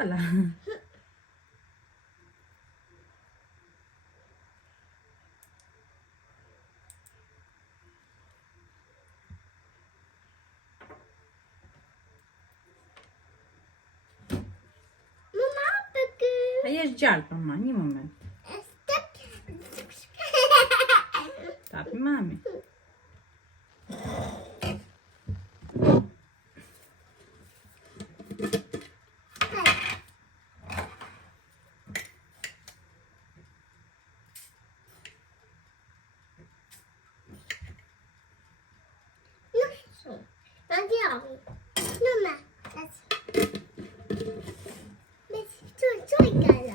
Hoppala. Ai është gjalp, mama, një moment. Tapi mami.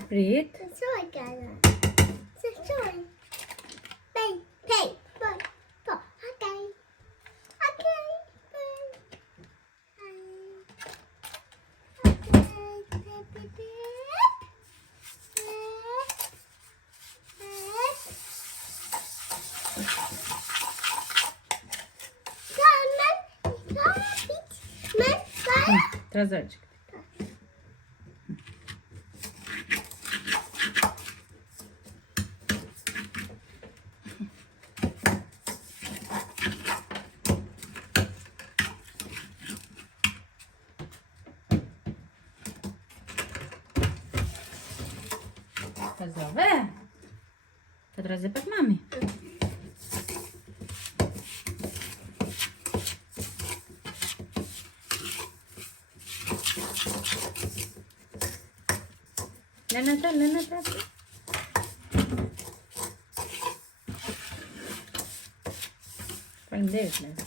Prit. Trazerчик. Готове? Подрази под мамі. Лената. Faleminderit, Lena.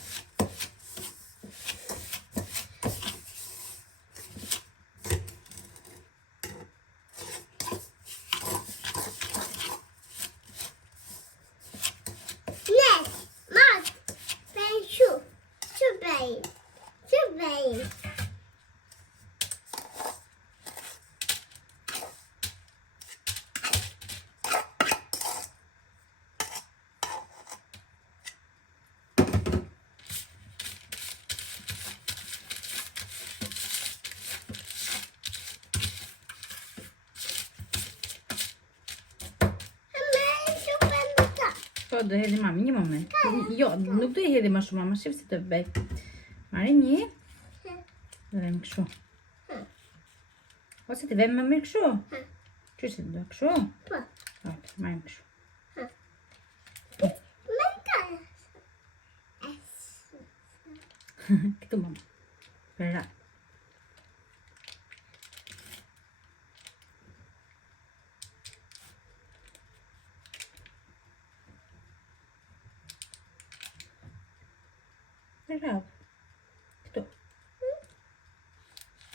Po, do hedhi mami, një moment. Jo, nuk do i hedhi më shumë, mama, shif si të bëj. Marri një. Dhe vem këshu. Ose të vem më mirë këshu? Që si të do këshu? Po. Ok, marrim këshu. Këtu, mama. Përra. Bravo. Këtu.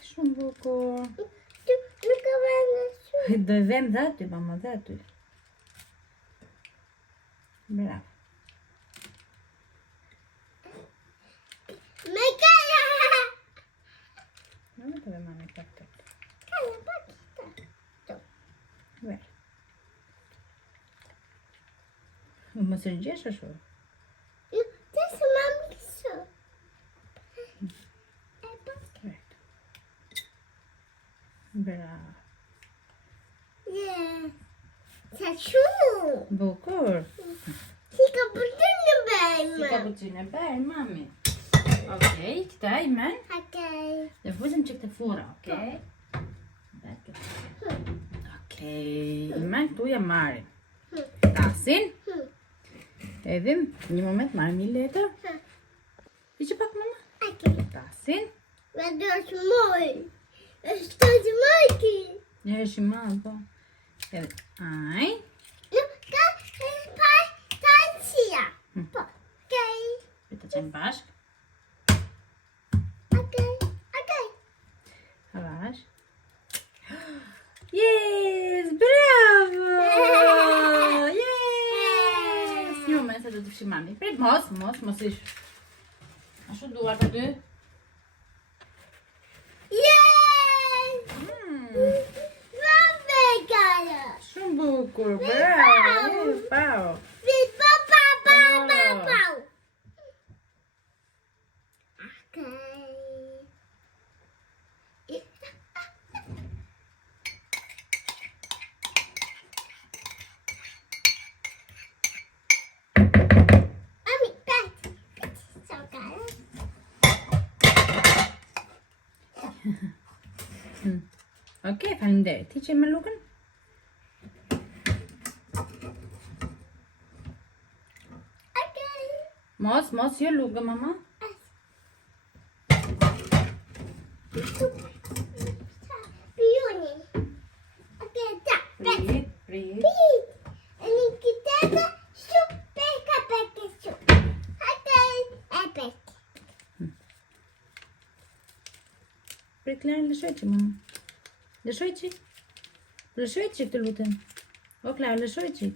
Shumë bukur. Nuk e vem dhe shumë. Do e vem dhe aty, mama, dhe aty. Bravo. Me kalla! Në të vem mami pak të. Kalla, pak të. Tu. Ver. Më së gjesh ashtu? Bravo. Sa shumë. Bukur. Si cappuccino bërë, ma. Si cappuccino bërë, mami. Okej, këta i men. Okej. Dhe vëzëm që këtë fura, okej? Okej, i men këtu ja marim. Tasin. Edhim, një moment marim një letër. I që pak, mama? Okej. Tasin. Dhe është moj. Është të majki. Një është i malë, po. Edhe, aj. Nuk ka tancia. Po, okej. Dhe të qenë bashk. Okej. Havash. Yes, bravo. Yes. Një moment se do të fshi mami. Prit, mos ish. Ashtu duar të dy. Shumë bukur, bravo, pau. Pau. Okej, faleminderit. Ti që me lukën? Mos, jo lukë, mama. Prit. Prit, Klara, lëshoj që, mama. Lëshoj që. Lëshoj që këtë lutem. O, Klara, lëshoj që.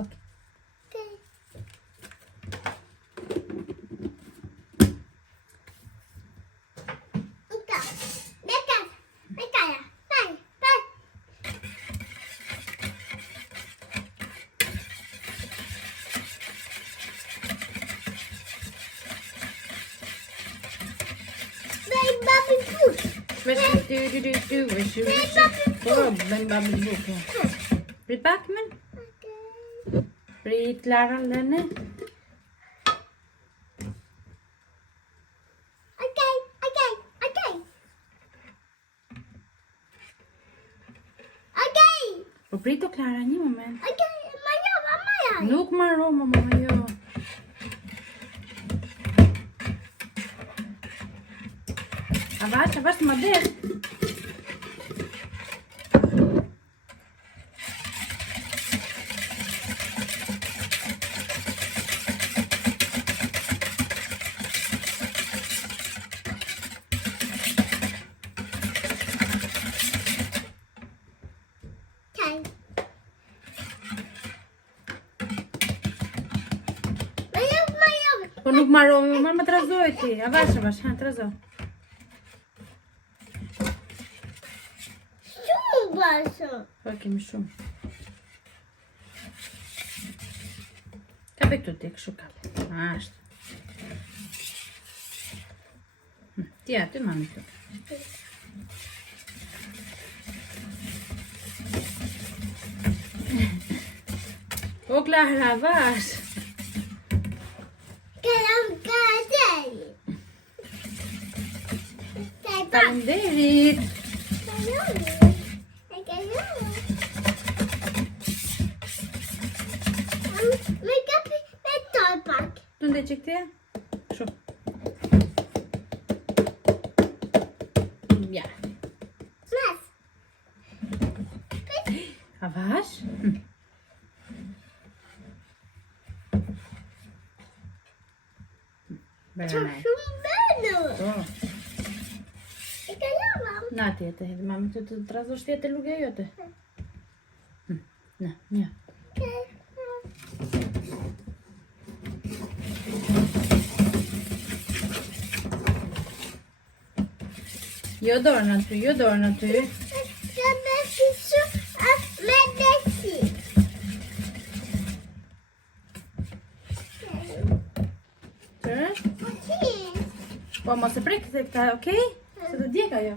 Ok. Ben babi buke. Prit pak men. Prit, Klara, lëne. Po prit o Klara, një moment. Nuk marro, mama, jo. Avash të më der. Po nuk marro, mama të razoj ti. Avash, ha, të razoj. Po kemi shumë. Kape këtu ti, kështu kape. Ashtë. Ti aty, mami këtu. O, Klara, vash. Faleminderit. Tu ndaj që këtëja? Kështu. Ja. A vash? Very nice. Po. Na ti e të hedhë, mami të të trazo shtjetë e luke jote. Na, një. Jo dorë në ty. Po mos e prek se këta, okej? Se të djeka jo.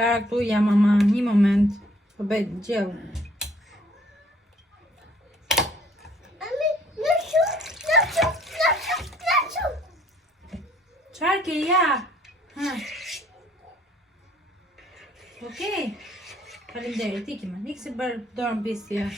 Klara, këtu jam mama, një moment. Po bëj gjell. Çfarë ke ja? Ha. Okej. Faleminderit, ikim. Nik se bër dorën bisja.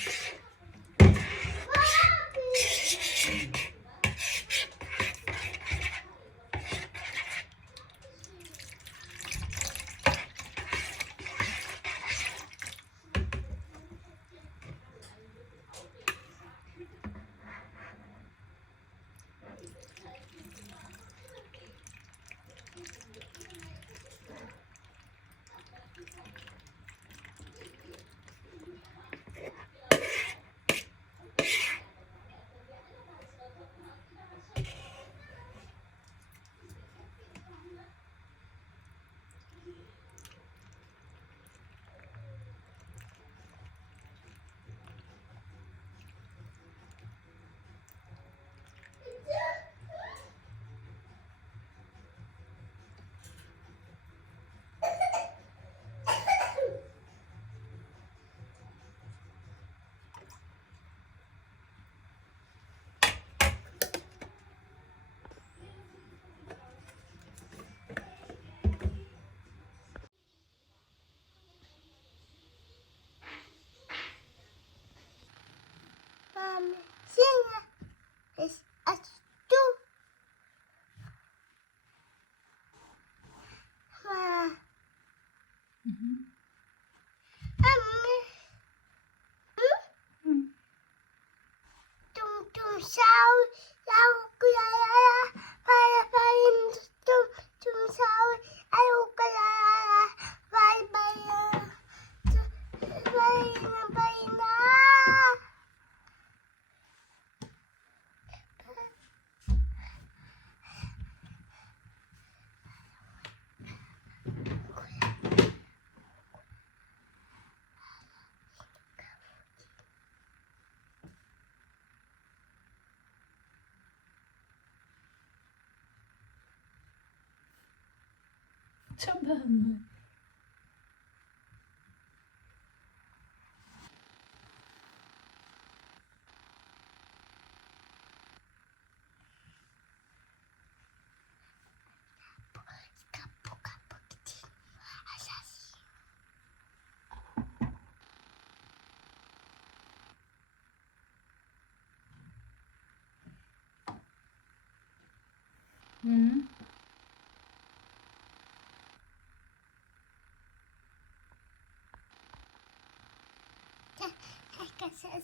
Qa bëmë?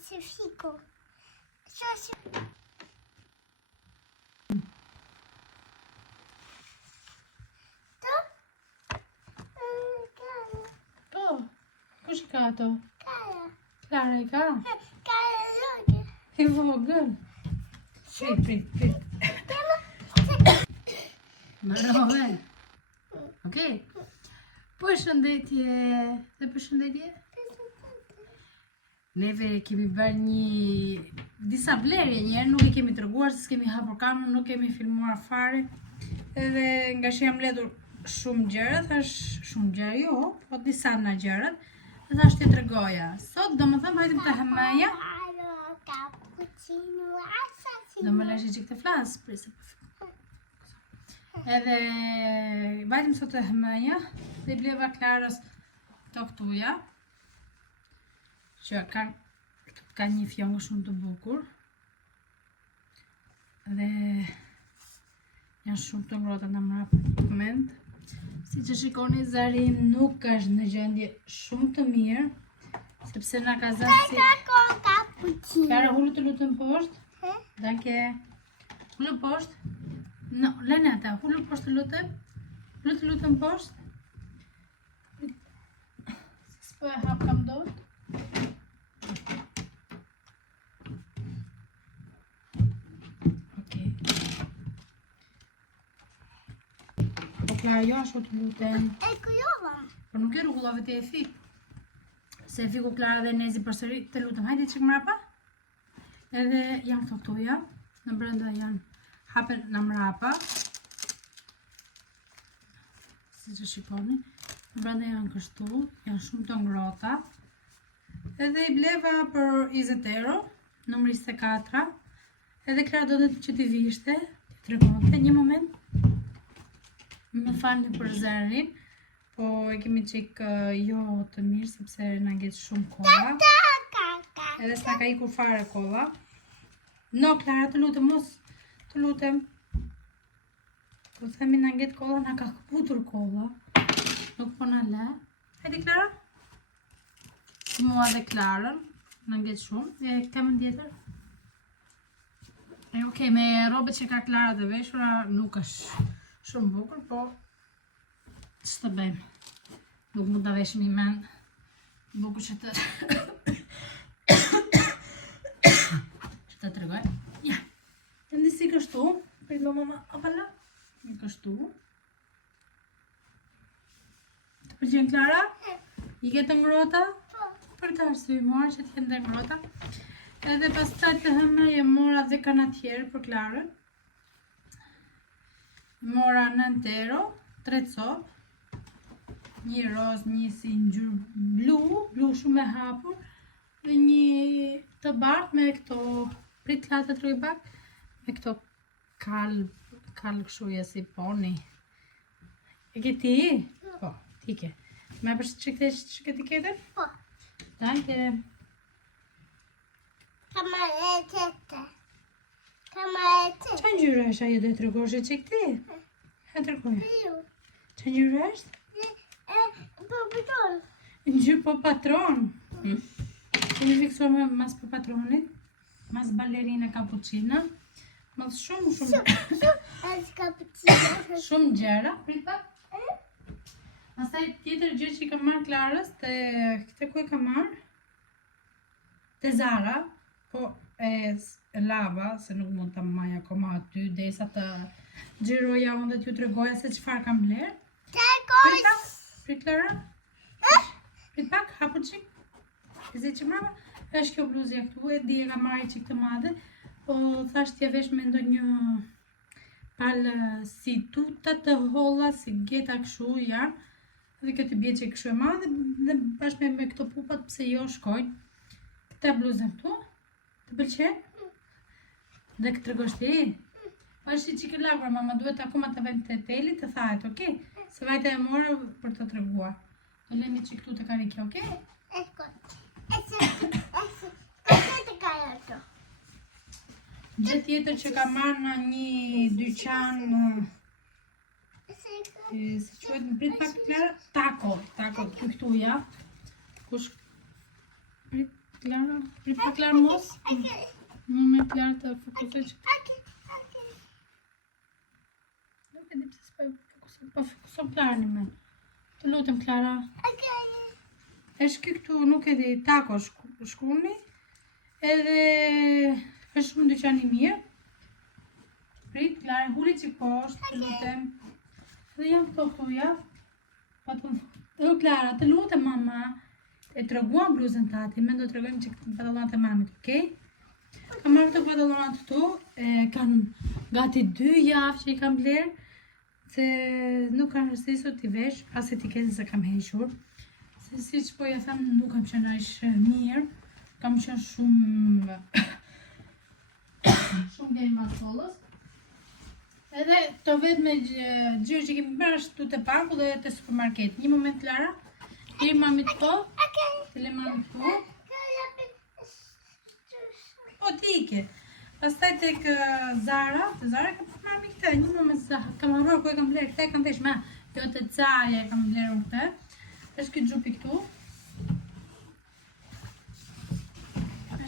Se fico. Po, kush ka ato? Cara. Klara I ka? Cara loge. I vogël. Prit. Marove. Okej. Përshëndetje. Dhe përshëndetje. Neve kemi bërë disa blerje njerë, nuk I kemi treguar se s'kemi hapur kamerën, nuk kemi filmuar fare. Edhe nga që jam ledhur shumë gjëra, thash shumë gjëra jo, po disa nga gjërat, dhe thash t'ju tregoja. Sot do më thëmë hajtëm të hëmëja. Do më leshi që këtë flasë, prisi për edhe vajtëm sot të hëmëja, dhe I bleva Klarës këto këtuja, që ka një fjongë shumë të bukur dhe janë shumë të ngrohta në mrapa në moment. Si që shikoni, zari im nuk është në gjendje shumë të mirë, sepse na ka zënë si... Klara, hullu të lutën poshtë. Danke. Hullu poshtë. No, Lenata, hullu poshtë të lutën. Hullu të lutën poshtë. S'po e hap kam dot. Klara, jo ashtu të lutem. E kujovam. Por nuk e rrugullove ti e fik. Se e fiku Klara dhe Nezi përsëri, të lutem, hajde çik mrapa. Edhe janë këto këtuja. Në brenda janë hapen në mrapa. Si që shikoni. Në brenda janë kështu, janë shumë të ngrohta. Edhe I bleva për 20 euro, numri 24. Edhe Klara do të që t'i vishte, t'i tregonte një moment. Më falni për zërin, po e kemi qik jo të mirë, sepse na gjetë shumë kolla. Edhe s'na ka ikur fare kolla. No, Klara, të lutem, mos, të lutem. Po themi na gjetë kolla, na ka këputur kolla. Nuk po na le. Hajde, Klara. Mua dhe Klarën, na gjetë shumë. E kemë tjetër. E okej, me robet që ka Klara të veshura, nuk është shumë bukur, po që të bëjmë? Nuk mund të veshëm I men bukur që të që të tregoj. Ja, të ndisi kështu, për do mama, apala, në kështu. Të përgjen Klara? I ke të ngrota? Për të arsyemor që t'jen të ngrota. Edhe pas taj të hëmë e mora dhe kanatjerë për Klarën. Mora 9 euro, 3 copë, një roz, një si ngjyrë blu shumë e hapur, dhe një të bardhë me këto pritlatë të rrybak, me këto kalë këshuja si poni. E ke ti? Po, ti ke. Me përshë që ke ti ketër? Po. Danke. Qa ngjyre është ajo dhe të regoshë që këti? E të regoshë? Qa ngjyre është? Po patron. Ngjyrë po patron? Kemi fiksuar me mas po patronit? mas ballerina cappuccino. Mas shumë shumë gjëra. Prit pak. Pastaj tjetër gjë që kam marrë Klarës te këtë ku e kam marrë? Te Zara, po e lava, se nuk mund ta marr akoma aty derisa të xhiroja unë dhe t'ju tregoja se çfarë kam bler. Prit Klara. Prit pak, hapu çik. Ezi që mama, është kjo bluzja këtu, e di e kam marrë çik të madhe, po thash t'ja vesh me ndonjë palë si tuta të holla, si geta kështu janë. Dhe këtë bje që kështu e madhe dhe bashkë me këto pupat pse jo shkojnë. Këta bluzën këtu, të pëlqen? Dhe këtë tregosh ti? Është që këtë lagur, mama duhet akoma të vend të teli të thajet, okej? Se vajta e morë për të treguar. Do lemi që këtu të karikja, okej? Gjë tjetër që ka marrë në një dyqan si quhet në prit pak Klara, taco këtu ja. Kush prit pak Klara mos. Më Klara të fokusoj që. Nuk e di pse s'po fokuson Klara në më. Të lutem Klara. Është këtu nuk e di taco shkruani. Edhe është shumë dyqan i mirë. Prit Klara, huli që poshtë, të lutem. Dhe jam këtu ja. Dhe Klara, të lutem mama. E treguam bluzën tati, me do të tregojmë që këtë pantallonat e mamit, okej? Kam marrë të pantallonat këtu, kanë gati 2 javë që i kam blerë, se nuk kanë rësisur t'i vesh, as etiketën se kam hequr. Se si që po ja them, nuk kam qenë aq mirë, kam qenë shumë game masollës. Edhe të vetë me gjërë që kemi bërë është tu të parku dhe të supermarket. Një moment Klara, të le mamit po, të le mamit po. Po t'ike. Pastaj tek Zara, te Zara kam marrë këtë, një moment kam harruar ku e kam blerë, këtë e kam vesh ma, kjo të caja e kam blerë unë këtë. Është këtë gjupi këtu.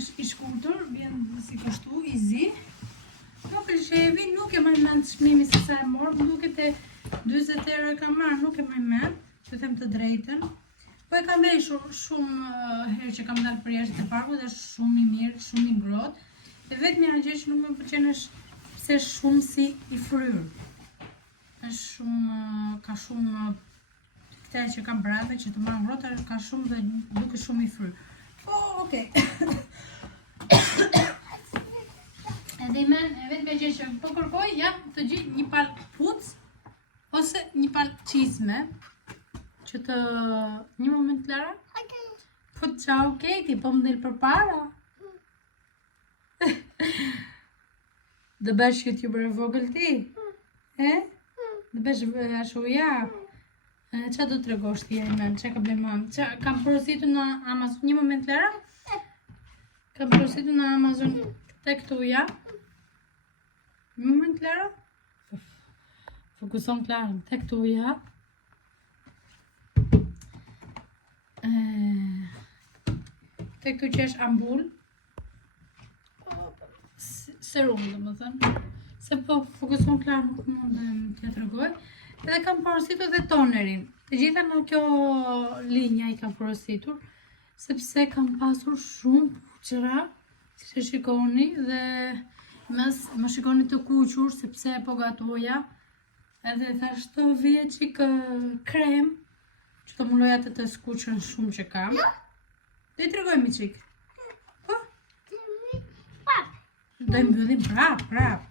Është i shkurtur, vjen si kështu, i zi. Nuk e shevi, nuk e marrë mend çmimi se sa e morë, duket e 40 euro e kam marrë, nuk e marrë mend, që them të drejtën. Po e kam veshur shumë herë që kam dalë për jashtë të parku dhe është shumë i mirë, shumë i ngrohtë. E vetmja gjë që nuk më pëlqen është pse shumë si i fryrë. Është shumë, ka shumë këta që kam brave që të marrë ngrohtë, ka shumë dhe duket shumë i fryrë. Po, okej. Edhe vetëm gjë që po kërkoj jam të gjej një palë puc ose një palë çizme që të një moment Klara. Po ciao Katie, po më del përpara. Dhe bësh YouTuber e vogël ti? Dhe bësh ashtu ja. Qa do të tregosh ti Aiman? Qa ka bler mam? Kam porositur në Amazon një moment Klara? Kam porositur në Amazon te këtu ja. Një moment Klara? Fokuson Klara, te këtu ja. Te këtu që është ambull. Serum dhe më thënë. Se po fokuson Klara nuk mundem t'ja tregoj. Edhe kam porositur dhe tonerin. Të gjitha në kjo linja i kam porositur. Sepse kam pasur shumë puqëra. Si që shikoni dhe më shikoni të kuqur sepse po gatoja. Edhe thash të vje qik krem që të mulloja të skuqën shumë që kam. Dhe i tregoj mi qik. Po? Do i mbyllim prap.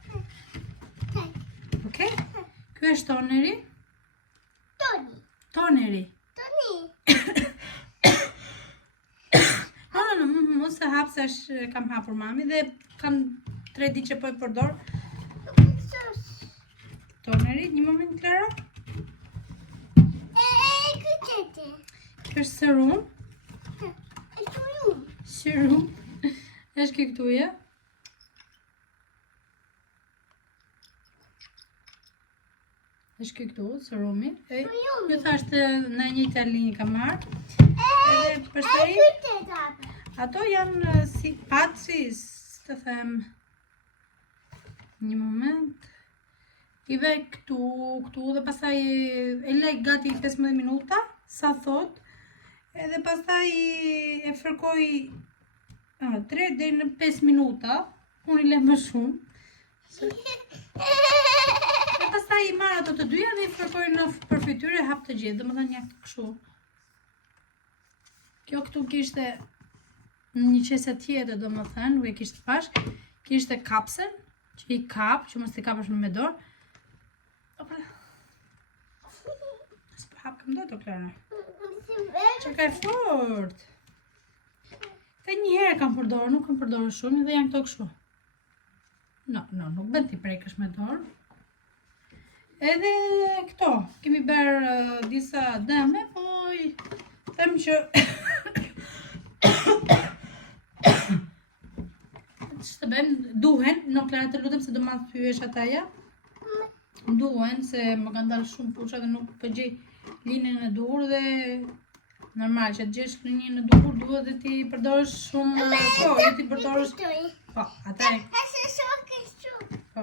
Okej? Kjo është toneri. Toneri. No, mos e hap se kam hapur mami dhe kam 3 ditë që po e përdor. Toneri, një moment Klara. Kjo është serum. Serum. Është këtu ja. Është këtu serumi. Ju thashtë në një Itali ka marrë. Edhe përsëri. Ato janë si patri, të them një moment. I ve këtu dhe pastaj e lej gati 15 minuta, sa thot, edhe pastaj e fërkoj 3 deri në 5 minuta, unë i le më shumë. E pastaj i marr ato të dyja dhe i fërkoj në përfytyrë e hap të gjithë, domethënë ja kështu. Kjo këtu kishte në një qese tjetër, domethënë, nuk e kishte pash, kishte kapsen, që i kap, që mos t'i kapësh me dorë. S'po hap kam do të Klara. Që ka e fort. Ka një herë kam përdorë, nuk kam përdorë shumë dhe janë këto kështu. No, nuk bën t'i prekësh me dorë. Edhe këto, kemi bërë disa dëme, po i them që që të bëjmë, duhen, në Klara të lutem se do ma thyesh ataja. Duhen, se më kanë dalë shumë pusha dhe nuk përgjej linjën e duhur dhe normal që të gjesh linjën e duhur duhet dhe ti përdorësh shumë kohë, dhe ti përdorësh. Po, ata e. Po.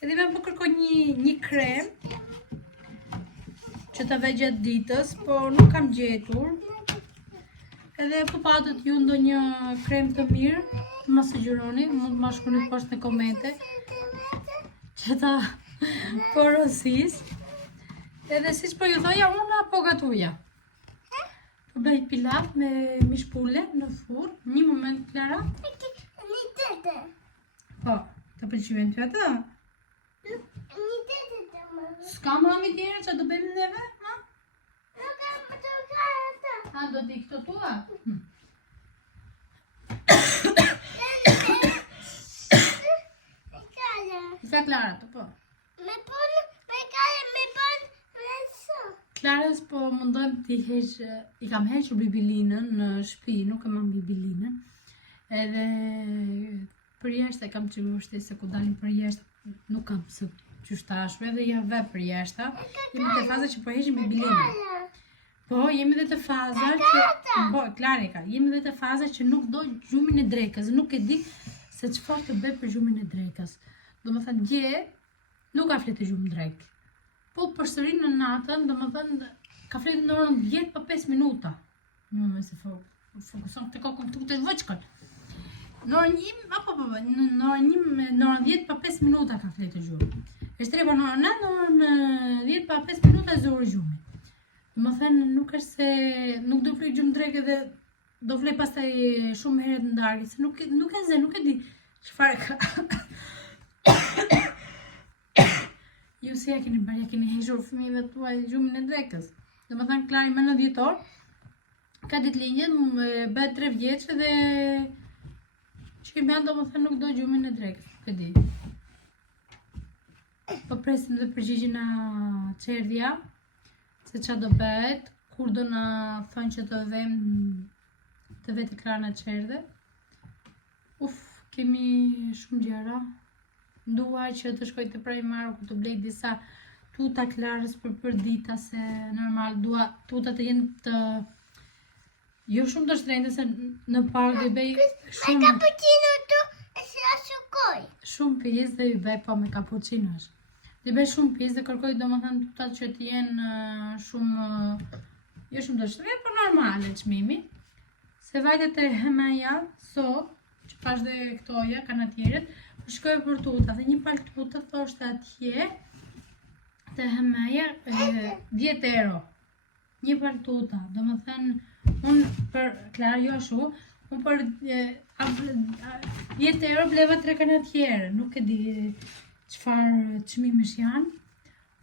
Edhe me po kërkoj një krem që të vej gjatë ditës, po nuk kam gjetur. Edhe po patët ju ndonjë krem të mirë, më sugjeroni, mund të ma shkruani poshtë në komente që ta porosis. Edhe siç po ju thoja, unë apo gatuja. Po bëj pilaf me mish pule në furrë. Një moment, Klara. Po, të pëlqyen ty atë? S'ka mami tjera që do bëjmë neve? A, do t'i këto tua? Sa Klara të po? Klarës po mundojmë t'i heq, i kam hequr bibilinën në shtëpi, nuk e mam bibilinën. Edhe për jashtë e kam që vështirë se ku dalim për jashtë, nuk kam së qyshtashme dhe ja ve për jashta. Jemi të faza që po heqim bibilinën. Po, jemi dhe të faza që... Po, Klarika, jemi dhe të faza që nuk do gjumin e drekës, nuk e di se çfarë të bëj për gjumin e drekës. Do më thënë, dje, nuk ka fletë gjumë drekë. Po, përsërin në natën, do më thënë, ka fletë në orën 10 për 5 minuta. Në me se fokuson këtë kokën këtu këtë vëqkën. Në orën 10 për 5 minuta ka fletë gjumë. E shtreba në orën 9, në orën 10 për 5 minuta e zorë gjumë. Më thënë, nuk është se nuk do flej gjumë dreke dhe do flej pastaj shumë herët në darkë, se nuk e zë, nuk e di çfarë ka. Ju si ja keni bërë, ja keni hequr fëmijëve tuaj gjumën e drekës. Dhe më thënë, Klari me 90 orë, ka ditëlindjen, bëhet 3 vjeçë dhe që kemi do më thënë nuk do gjumën e drekës, nuk e di. Po presim dhe përgjigjen na Çerdhja, se qa do bëhet, kur do na thonë që të vete Klara në Çerdhe. Kemi shumë gjëra. Duaj që të shkoj të Primark ku të blej disa tuta Klarës për dita, se normal dua tuta të jenë të jo shumë të shtrenjtë, se në park do i bëj shumë shumë pis dhe i bëj po me cappuccinosh. I bëj shumë pis dhe kërkoj domethënë tutat që të jenë shumë jo shumë të shtrenjtë, por normale çmimi. Se vajtet e Hemeja sot, që pash dhe këtoja, kanë atjerët, shkoj për tuta dhe një palë tuta thoshte atje të Hemeja 10 euro. Një palë tuta, do më thënë, unë për Klara jo ashu, unë për 10 euro bleva 3 kanë atjerë, nuk e di qëfar çmimesh janë,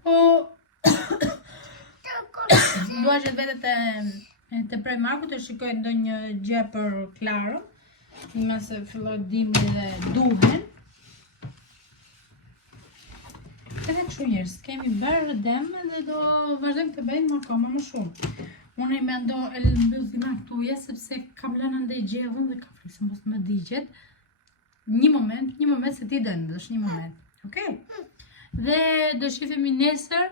po dua që të vete të Primarku të shikoj ndonjë gjë për Klarën, ima se filloj dimri dhe duhen. Edhe kështu njerëz, kemi bërë dëmë dhe do vazhdojmë të bëjmë akoma më shumë. Unë i mendo e mbyll dhima këtuja sepse kam lënë ndaj gjellën dhe ka frikë se mos më digjet. Një moment se ti dëndësh, një moment. Okej? Dhe do shifemi nesër.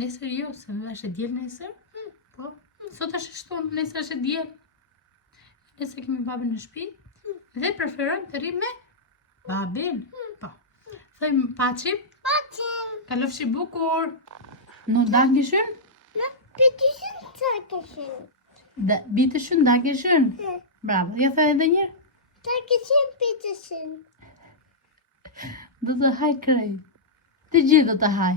Nesër jo, se është e diel nesër. Po, sot është shtunë, nesër është e diel. Ne se kemi babin në shtëpi dhe preferojmë të rrim me babin. Po. Thojmë paçim. Paçim. Kalofshi bukur. Në Dankeschön. Në bitteschön, Dankeschön. Bitteschön, Dankeschön. Bravo. Ja thoj edhe një herë. Dankeschön, bitteschön. Do të haj krejt. Të gjithë do të haj.